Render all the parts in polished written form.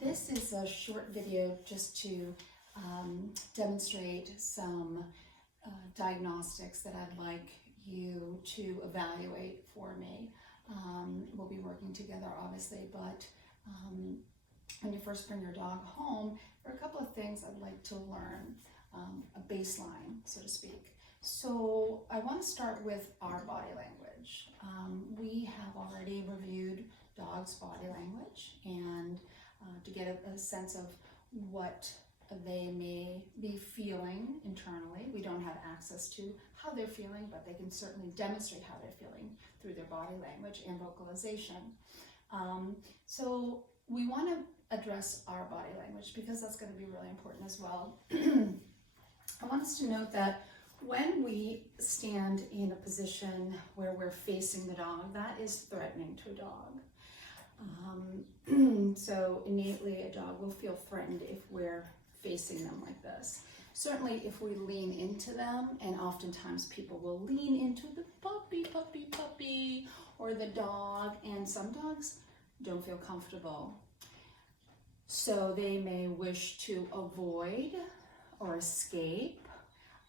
This is a short video just to demonstrate some diagnostics that I'd like you to evaluate for me. We'll be working together obviously, but when you first bring your dog home, there are a couple of things I'd like to learn, a baseline, so to speak. So I want to start with our body language. We have already reviewed dogs' body language and to get a sense of what they may be feeling internally. We don't have access to how they're feeling, but they can certainly demonstrate how they're feeling through their body language and vocalization. So we want to address our body language because that's going to be really important as well. I want us to note that when we stand in a position where we're facing the dog, that is threatening to a dog. So innately a dog will feel threatened if we're facing them like this. Certainly if we lean into them, and oftentimes people will lean into the puppy, or the dog, and some dogs don't feel comfortable. So they may wish to avoid or escape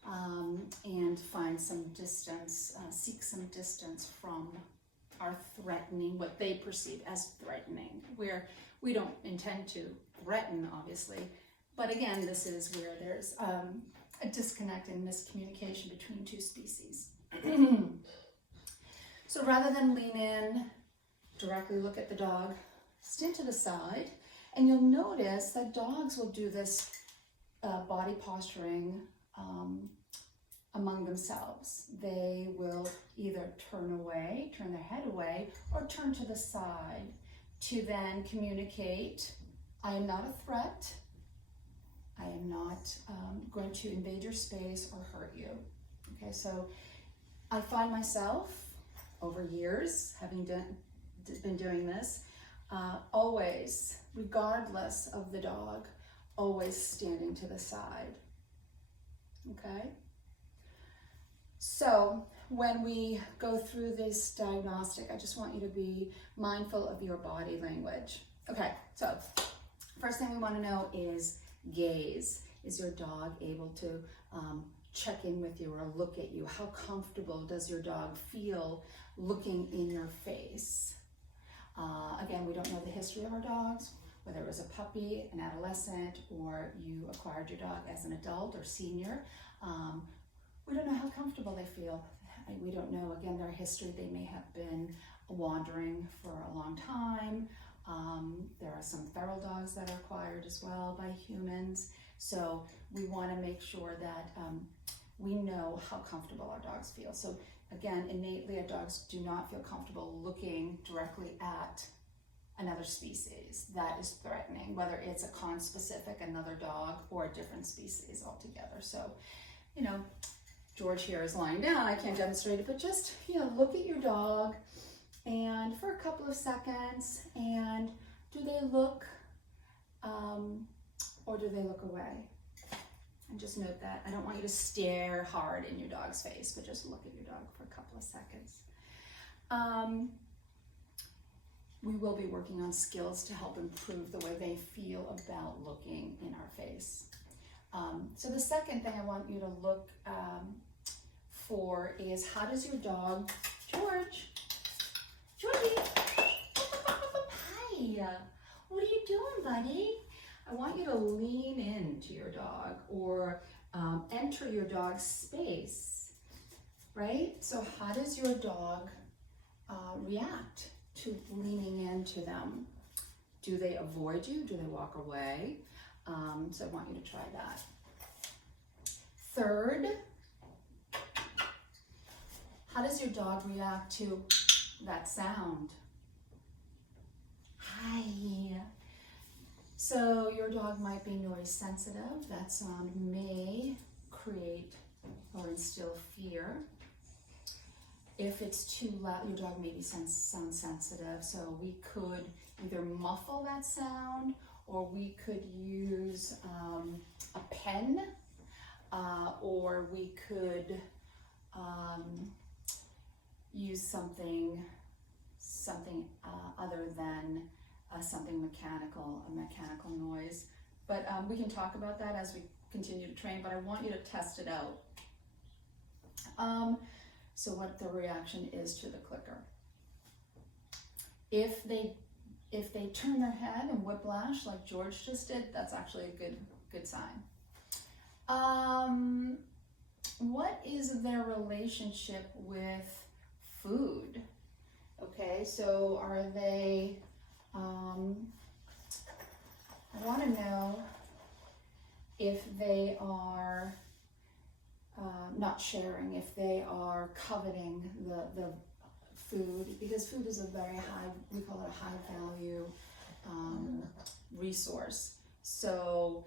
and find some distance, seek some distance from our threatening, what they perceive as threatening, where we don't intend to threaten, obviously. But again, this is where there's a disconnect and miscommunication between two species. So rather than lean in, directly look at the dog, stand to the side, and you'll notice that dogs will do this body posturing among themselves. They will either turn away, turn their head away, or turn to the side to then communicate, I am not a threat, I am not going to invade your space or hurt you. Okay, so I find myself over years, having been doing this, always, regardless of the dog, always standing to the side. Okay? So when we go through this diagnostic, I just want you to be mindful of your body language. Okay, so first thing we want to know is gaze. Is your dog able to check in with you or look at you? How comfortable does your dog feel looking in your face? Again, we don't know the history of our dogs, whether it was a puppy, an adolescent, or you acquired your dog as an adult or senior. We don't know how comfortable they feel. We don't know, again, their history. They may have been wandering for a long time. There are some feral dogs that are acquired as well by humans. So we want to make sure that we know how comfortable our dogs feel. So again, innately, our dogs do not feel comfortable looking directly at another species that is threatening, whether it's a conspecific, another dog, or a different species altogether. So, you know, George here is lying down. I can't demonstrate it, but just, you know, look at your dog and for a couple of seconds, and do they look or do they look away? And just note that. I don't want you to stare hard in your dog's face, but just look at your dog for a couple of seconds. We will be working on skills to help improve the way they feel about looking in our face. So the second thing I want you to look for is, how does your dog, Georgie, hi, what are you doing, buddy? I want you to lean into your dog or enter your dog's space, right? So how does your dog react to leaning into them? Do they avoid you? Do they walk away? So I want you to try that. Third, how does your dog react to that sound? Hi. So your dog might be noise sensitive. That sound may create or instill fear. If it's too loud, your dog may be sound sensitive. So we could either muffle that sound, or we could use a pen, or we could use something other than something mechanical, a mechanical noise. But we can talk about that as we continue to train, but I want you to test it out. So what the reaction is to the clicker. If they turn their head and whiplash like George just did, that's actually a good sign. What is their relationship with food? Okay, so are they, I want to know if they are not sharing, if they are coveting the food, because food is a very high, we call it a high value resource. So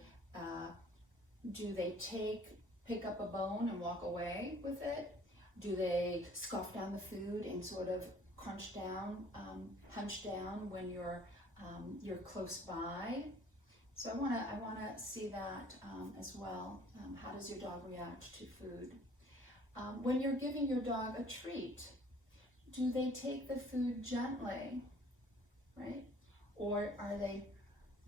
do they pick up a bone and walk away with it? Do they scoff down the food and sort of crunch down, hunch down when you're close by? So I wanna see that as well. How does your dog react to food? When you're giving your dog a treat, do they take the food gently, right? Or are they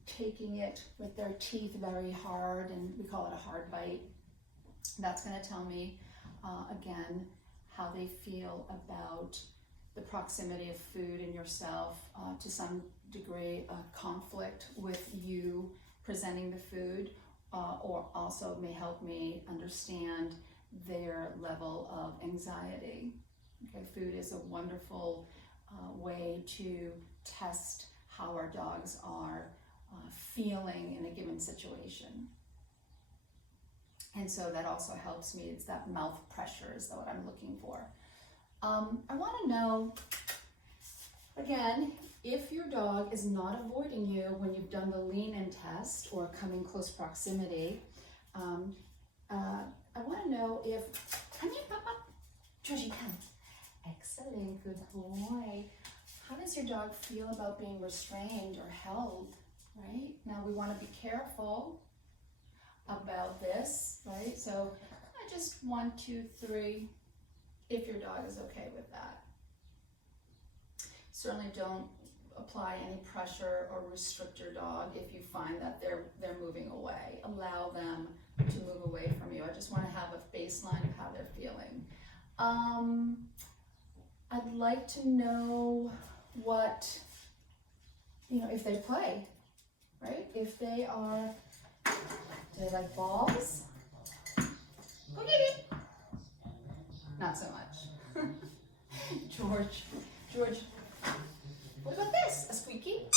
taking it with their teeth very hard, and we call it a hard bite? That's gonna tell me, again, how they feel about the proximity of food and yourself, to some degree, conflict with you presenting the food, or also may help me understand their level of anxiety. Okay, food is a wonderful way to test how our dogs are feeling in a given situation. And so that also helps me. It's that mouth pressure is what I'm looking for. I want to know, again, if your dog is not avoiding you when you've done the lean-in test or coming close proximity. I want to know if, come here, Papa. Georgie, come. Excellent, good boy. How does your dog feel about being restrained or held, right? Now we want to be careful about this, right? So I just 1, 2, 3, if your dog is okay with that. Certainly don't apply any pressure or restrict your dog if you find that they're moving away. Allow them to move away from you. I just want to have a baseline of how they're feeling. I'd like to know what, if they play, right? If they are, do they like balls? Go get it. Not so much. George, what about this? A squeaky?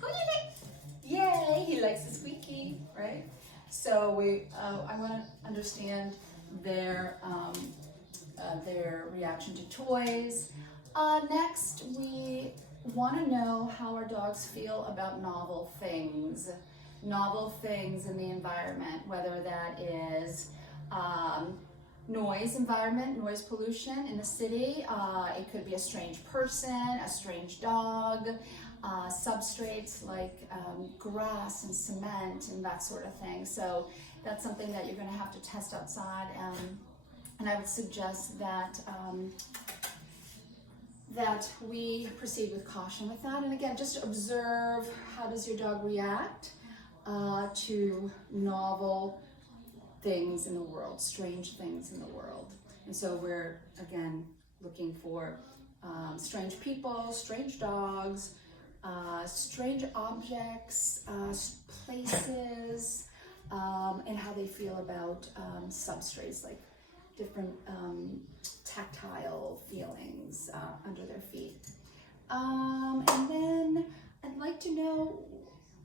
Go get it. Yay, he likes a squeaky, right? So I want to understand their reaction to toys. Next, we want to know how our dogs feel about novel things in the environment, whether that is noise environment, noise pollution in the city. It could be a strange person, a strange dog, substrates like grass and cement and that sort of thing. So that's something that you're going to have to test outside. And I would suggest that that we proceed with caution with that. And again, just observe, how does your dog react to novel things in the world, strange things in the world. And so we're, again, looking for strange people, strange dogs, strange objects, places, and how they feel about substrates, like different tactile feelings under their feet. And then I'd like to know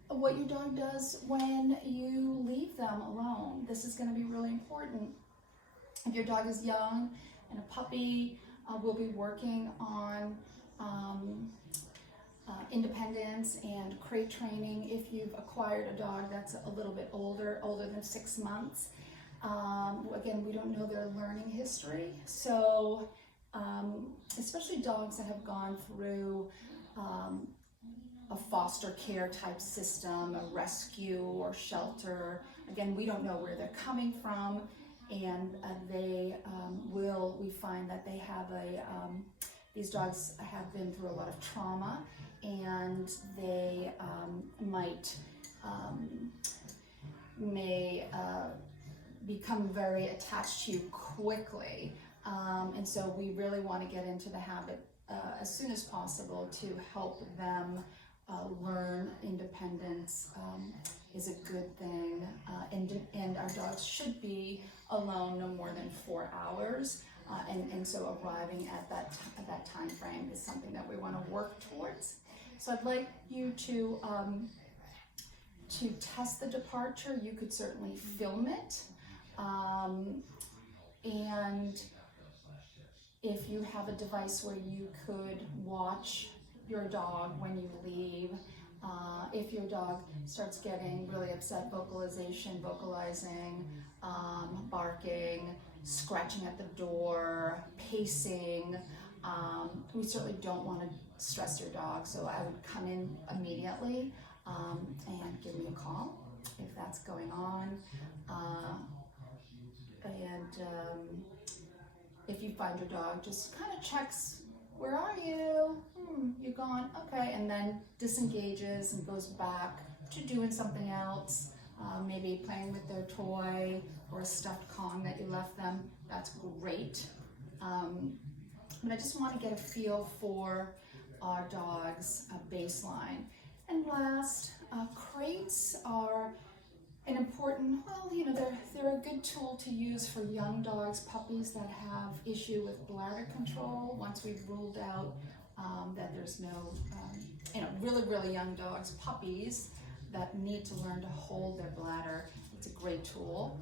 what your dog does when you leave them alone. This is going to be really important. If your dog is young and a puppy, we'll be working on independence and crate training. If you've acquired a dog that's a little bit older than 6 months, again, we don't know their learning history. So especially dogs that have gone through a foster care type system, a rescue or shelter. Again, we don't know where they're coming from, and we find that they have these dogs have been through a lot of trauma, and they may become very attached to you quickly. And so we really want to get into the habit as soon as possible to help them learn independence is a good thing. And our dogs should be alone no more than 4 hours. And so arriving at that time frame is something that we want to work towards. So I'd like you to test the departure. You could certainly film it. And if you have a device where you could watch your dog when you leave, if your dog starts getting really upset, vocalizing, barking, scratching at the door, pacing, we certainly don't want to stress your dog, so I would come in immediately and give me a call if that's going on. If you find your dog just kind of checks, where are you? You gone? Okay, and then disengages and goes back to doing something else, maybe playing with their toy or a stuffed Kong that you left them. That's great. But I just want to get a feel for our dog's baseline. And last, crates are an important, they're a good tool to use for young dogs, puppies that have issue with bladder control. Once we've ruled out that there's no, really, really young dogs, puppies that need to learn to hold their bladder, it's a great tool.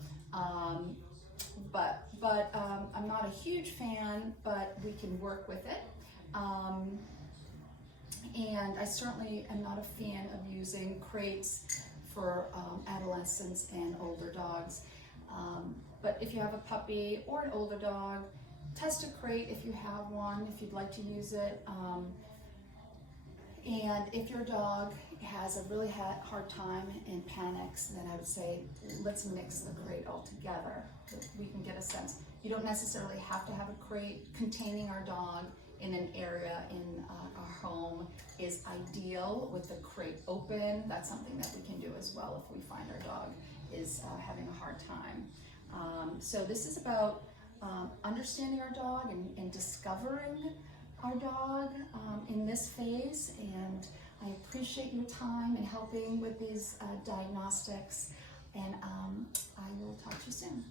But I'm not a huge fan, but we can work with it. And I certainly am not a fan of using crates for adolescents and older dogs. But if you have a puppy or an older dog, test a crate if you have one, if you'd like to use it. And if your dog has a really hard time and panics, then I would say, let's mix the crate all together. We can get a sense. You don't necessarily have to have a crate. Containing our dog in an area in our home is ideal with the crate open. That's something that we can do as well if we find our dog is having a hard time. So this is about understanding our dog and discovering our dog in this phase, and I appreciate your time in helping with these diagnostics, and I will talk to you soon.